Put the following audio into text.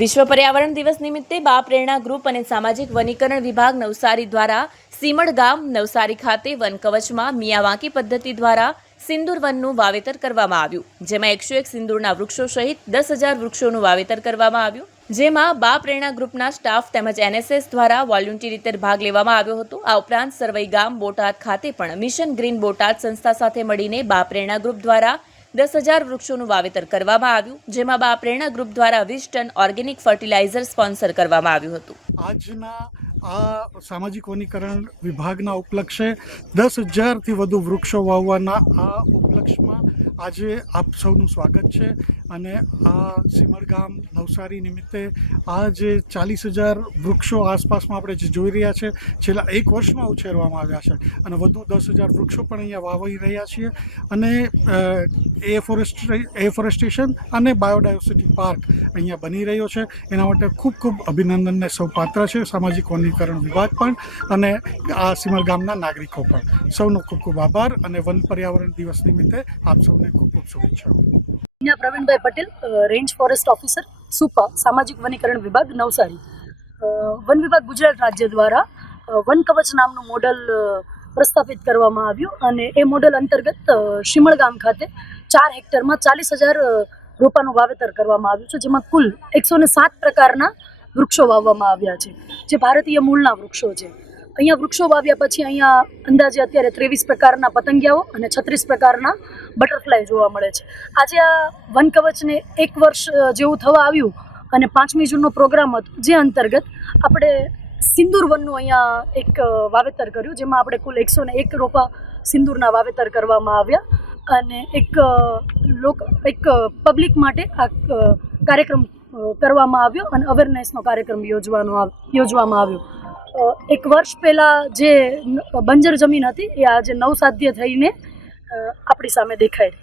વિશ્વ પર્યાવરણ દિવસ નિમિત્તે બા પ્રેરણા ગ્રુપ અને સામાજિક વનીકરણ વિભાગ નવસારી દ્વારા સીમડ ગામ, નવસારી ખાતે વન કવચમાં મિયાવાંકી પદ્ધતિ દ્વારા સિંદૂર વનનું વાવેતર કરવામાં આવ્યું. જેમાં એકસો એક સિંદૂરના વૃક્ષો સહિત દસ હજાર વૃક્ષોનું વાવેતર કરવામાં આવ્યું. જેમાં બા પ્રેરણા ગ્રુપના સ્ટાફ તેમજ એનએસએસ દ્વારા વોલ્યુન્ટરી રીતે ભાગ લેવામાં આવ્યો હતો. આ ઉપરાંત સરવઈ ગામ બોટાદ ખાતે પણ મિશન ગ્રીન બોટાદ સંસ્થા સાથે મળીને બા પ્રેરણા ગ્રુપ દ્વારા દસ હજાર વૃક્ષોનું વાવેતર કરવામાં આવ્યું, જેમાં બા પ્રેરણા ગ્રુપ દ્વારા વીસ ટન ઓર્ગેનિક ફર્ટિલાઇઝર સ્પોન્સર કરવામાં આવ્યું હતું. આજના આ સામાજિક વનીકરણ વિભાગના ઉપલક્ષે દસ હજારથી વધુ વૃક્ષો વાવવાના આ ઉપલક્ષમાં આજે આપ સૌનું સ્વાગત છે અને આ સિમરગામ નવસારી નિમિત્તે આ જે ચાલીસ હજાર વૃક્ષો આસપાસમાં આપણે જે જોઈ રહ્યા છે, છેલ્લા એક વર્ષમાં ઉછેરવામાં આવ્યા છે અને વધુ દસ હજાર વૃક્ષો પણ અહીંયા વાવી રહ્યા છીએ અને એ ફોરેસ્ટ્રી એફોરેસ્ટેશન અને બાયોડાયવર્સિટી પાર્ક અહીંયા બની રહ્યો છે. એના માટે ખૂબ ખૂબ અભિનંદનને સૌ પાત્ર છે, સામાજિક વનીકરણ વિભાગ પણ અને આ સિમરગામના નાગરિકો પણ. સૌનો ખૂબ ખૂબ આભાર અને વન પર્યાવરણ દિવસ નિમિત્તે આપ સૌને ખૂબ ખૂબ શુભેચ્છાઓ. Pravinbhai Patel range forest officer, Supa, સામાજિક વનીકરણ વિભાગ, નવસારી. વન વિભાગ ગુજરાત રાજ્ય દ્વારા વન કવચ નામનું મોડલ પ્રસ્થાપિત કરવામાં આવ્યું અને એ મોડલ અંતર્ગત શિમળ ગામ ખાતે ચાર હેક્ટરમાં ચાલીસ હજાર રોપાનું વાવેતર કરવામાં આવ્યું છે, જેમાં કુલ એકસો સાત પ્રકારના વૃક્ષો વાવવામાં આવ્યા છે, જે ભારતીય મૂળના વૃક્ષો છે. અહીંયા વૃક્ષો વાવ્યા પછી અહીંયા અંદાજે અત્યારે ત્રેવીસ પ્રકારના પતંગિયાઓ અને છત્રીસ પ્રકારના બટરફ્લાય જોવા મળે છે. આજે આ વન કવચને એક વર્ષ જેવું થવા આવ્યું અને પાંચમી જૂનનો પ્રોગ્રામ હતો, જે અંતર્ગત આપણે સિંદૂર વનનું અહીંયા એક વાવેતર કર્યું, જેમાં આપણે કુલ એકસો ને એક રોપા સિંદૂરના વાવેતર કરવામાં આવ્યા અને એક લોક, એક પબ્લિક માટે આ કાર્યક્રમ કરવામાં આવ્યો અને અવેરનેસનો કાર્યક્રમ યોજવાનો યોજવામાં આવ્યો. એક વર્ષ પહેલાં જે બંજર જમીન હતી એ આજે નવસાધ્ય થઈને આપણી સામે દેખાય